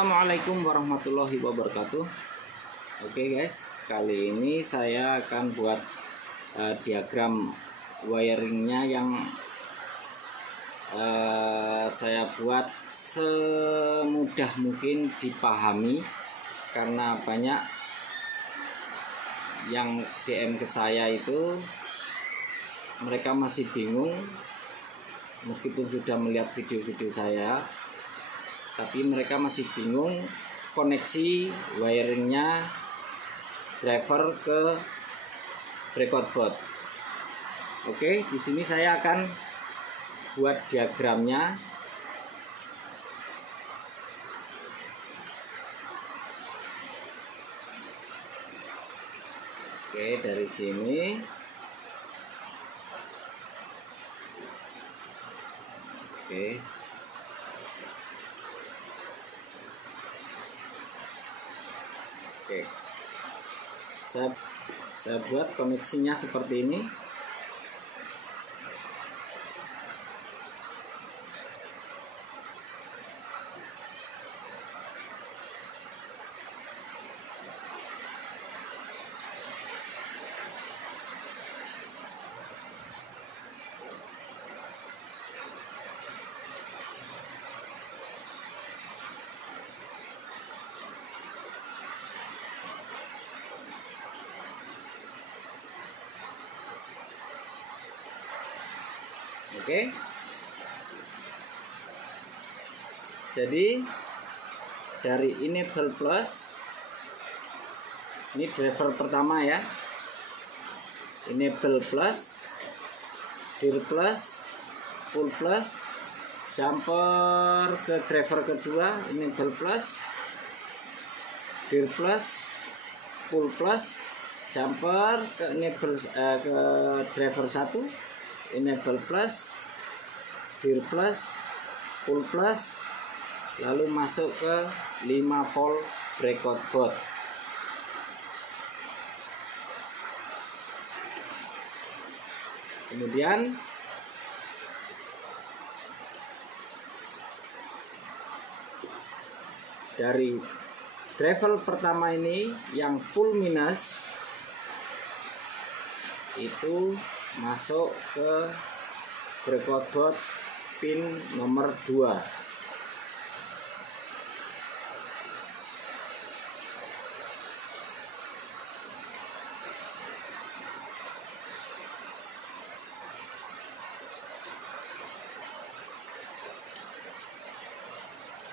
Assalamualaikum warahmatullahi wabarakatuh. Oke guys, kali ini saya akan buat diagram wiringnya yang saya buat semudah mungkin dipahami, karena banyak yang DM ke saya itu mereka masih bingung meskipun sudah melihat video-video saya, tapi mereka masih bingung koneksi wiringnya driver ke breakout. Oke, di sini saya akan buat diagramnya. Oke, dari sini. Oke. Oke, saya buat koneksinya seperti ini. Oke, jadi dari enable plus, ini driver pertama ya, enable plus, dir plus, pull plus, jumper ke driver kedua, enable plus, dir plus, pull plus, jumper ke enable ke driver 1, enable plus, dir plus, pull plus, lalu masuk ke 5 volt breakout board. Kemudian dari driver pertama ini yang full minus itu masuk ke breakout board pin nomor 2.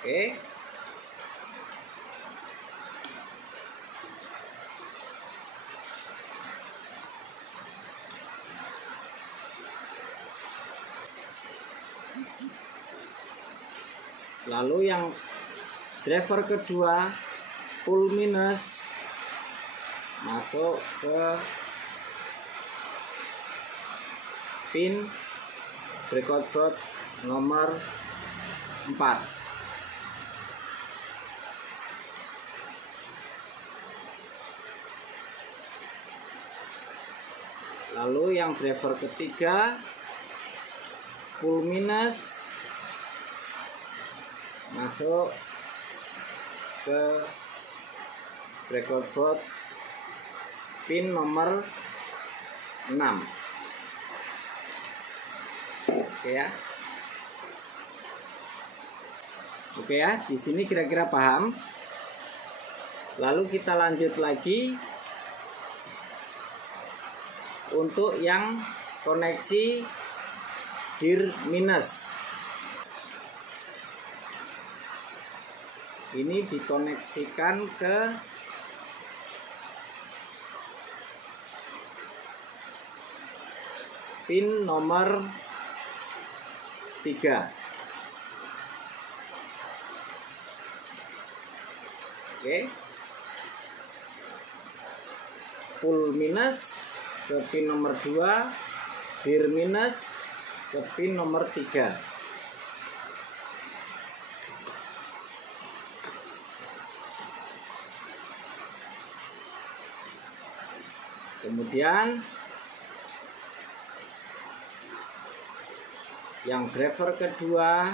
Oke. Lalu yang driver kedua full minus masuk ke pin breakout board nomor 4. Lalu yang driver ketiga full minus masuk ke breakout board pin nomor 6. Oke ya. Oke ya, di sini kira-kira paham. Lalu kita lanjut lagi untuk yang koneksi dir minus. Ini dikoneksikan ke pin nomor 3. Oke. Full minus ke pin nomor 2, dir minus ke pin nomor 3. Kemudian yang driver kedua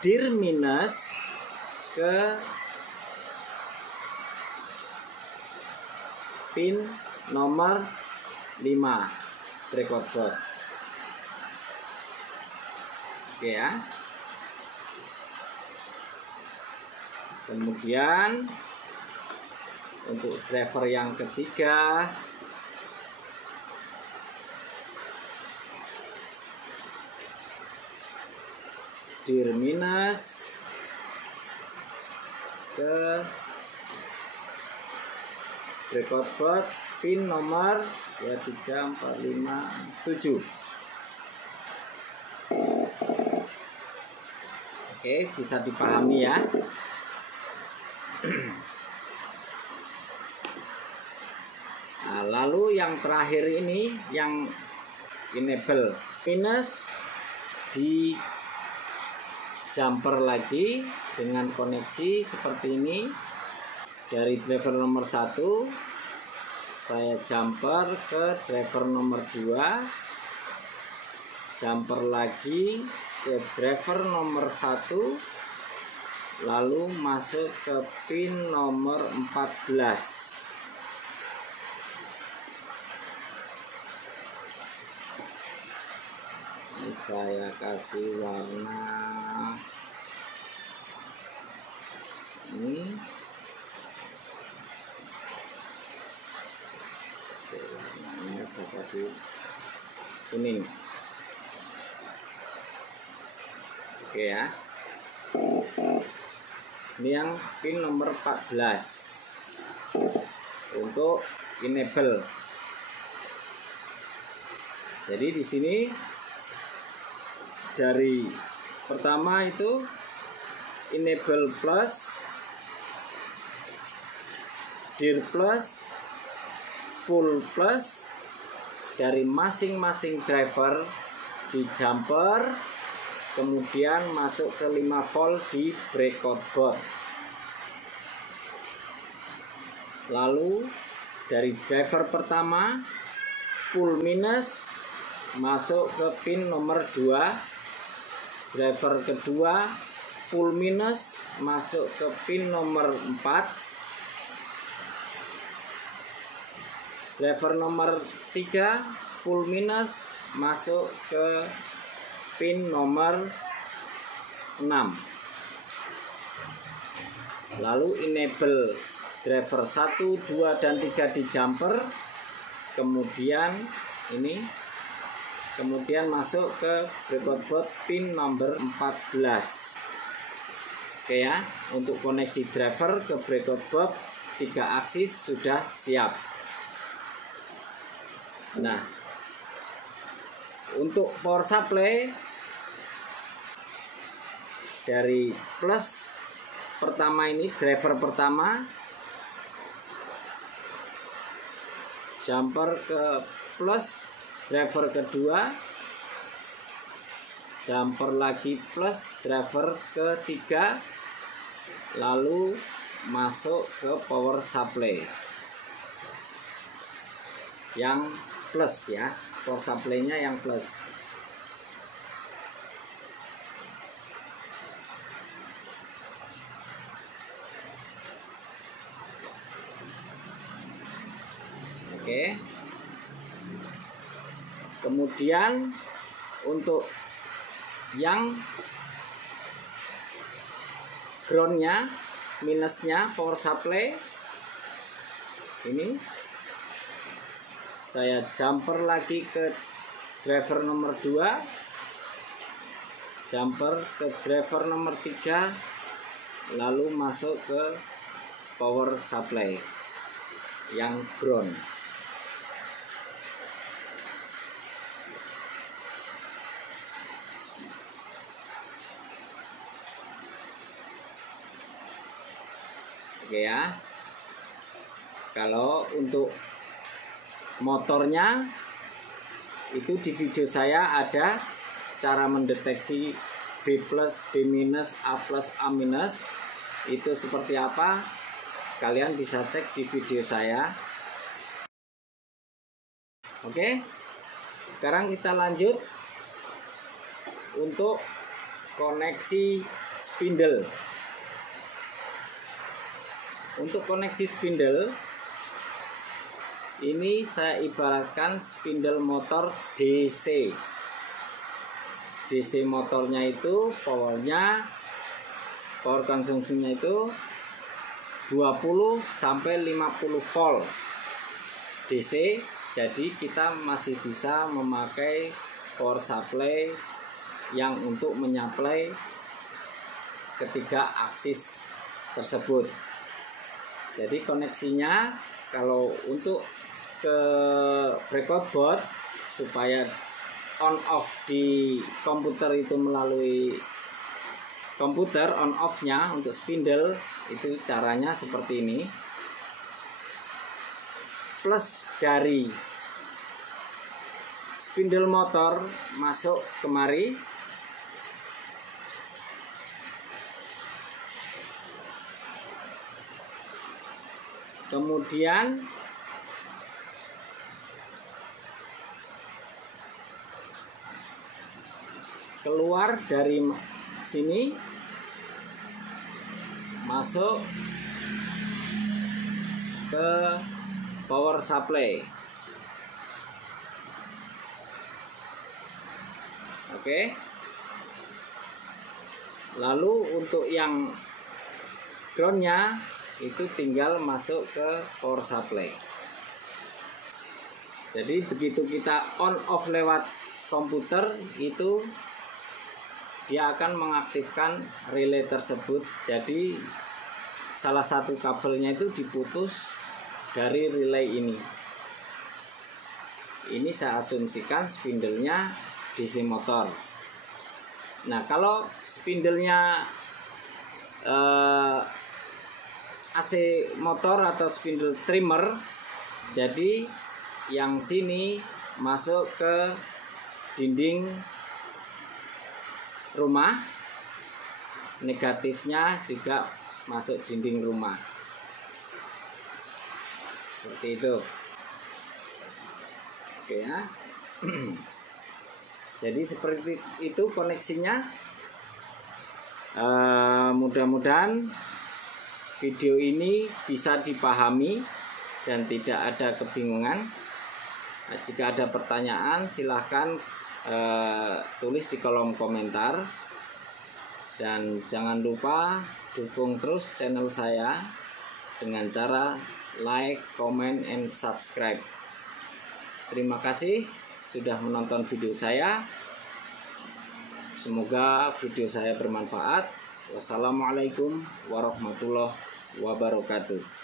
dir minus ke pin nomor 5 breakout board. Oke ya. Kemudian untuk driver yang ketiga, dir minus ke breakout board pin nomor 2, 3, 4, 5, 7. Oke, bisa dipahami ya. Nah, lalu yang terakhir ini yang enable minus di jumper lagi dengan koneksi seperti ini. Dari driver nomor 1 saya jumper ke driver nomor 2, jumper lagi ke driver nomor 1, lalu masuk ke pin nomor 14. Ini saya kasih warna ini. Warnanya saya kasih kuning. Oke ya. Ini yang pin nomor 14 untuk enable. Jadi di sini dari pertama itu enable plus, dir plus, pull plus dari masing-masing driver di jumper, kemudian masuk ke 5 volt di breakout board. Lalu dari driver pertama pull minus masuk ke pin nomor 2, driver kedua pull minus masuk ke pin nomor 4, driver nomor 3 pull minus masuk ke pin nomor 6. Lalu enable driver 1, 2, dan 3 di jumper, kemudian ini, kemudian masuk ke breakout board pin nomor 14. Oke ya, untuk koneksi driver ke breakout board 3 aksis sudah siap. Nah, untuk power supply dari plus pertama ini, driver pertama jumper ke plus, driver kedua jumper lagi plus, driver ketiga, lalu masuk ke power supply yang plus ya, power supply-nya yang plus. Oke. Kemudian untuk yang groundnya, minusnya power supply ini saya jumper lagi ke driver nomor 2, jumper ke driver nomor 3, lalu masuk ke power supply yang ground. Oke ya. Kalau untuk motornya itu di video saya ada cara mendeteksi B plus, B minus, A plus, A minus. Itu seperti apa? Kalian bisa cek di video saya. Oke. Sekarang kita lanjut untuk koneksi spindle. untuk koneksi spindle ini saya ibaratkan spindle motor DC. DC motornya itu power konsumsinya itu 20 sampai 50 volt DC. Jadi kita masih bisa memakai power supply yang untuk menyuplai ketiga aksis tersebut. Jadi koneksinya kalau untuk ke breakout board supaya on off di komputer itu melalui komputer, on off nya untuk spindle itu caranya seperti ini. Plus dari spindle motor masuk kemari, kemudian keluar dari sini masuk ke power supply. Oke. Lalu untuk yang groundnya itu tinggal masuk ke power supply. Jadi begitu kita on off lewat komputer itu dia akan mengaktifkan relay tersebut. Jadi salah satu kabelnya itu diputus dari relay ini. Ini saya asumsikan spindlenya DC motor. Nah, kalau spindlenya AC motor atau spindle trimmer, jadi yang sini masuk ke dinding rumah, negatifnya juga masuk dinding rumah, seperti itu. Oke ya. Jadi seperti itu koneksinya. Mudah-mudahan video ini bisa dipahami dan tidak ada kebingungan. Jika ada pertanyaan silahkan tulis di kolom komentar, dan jangan lupa dukung terus channel saya dengan cara like, comment, and subscribe. Terima kasih sudah menonton video saya. Semoga video saya bermanfaat. Wassalamualaikum warahmatullahi wabarakatuh.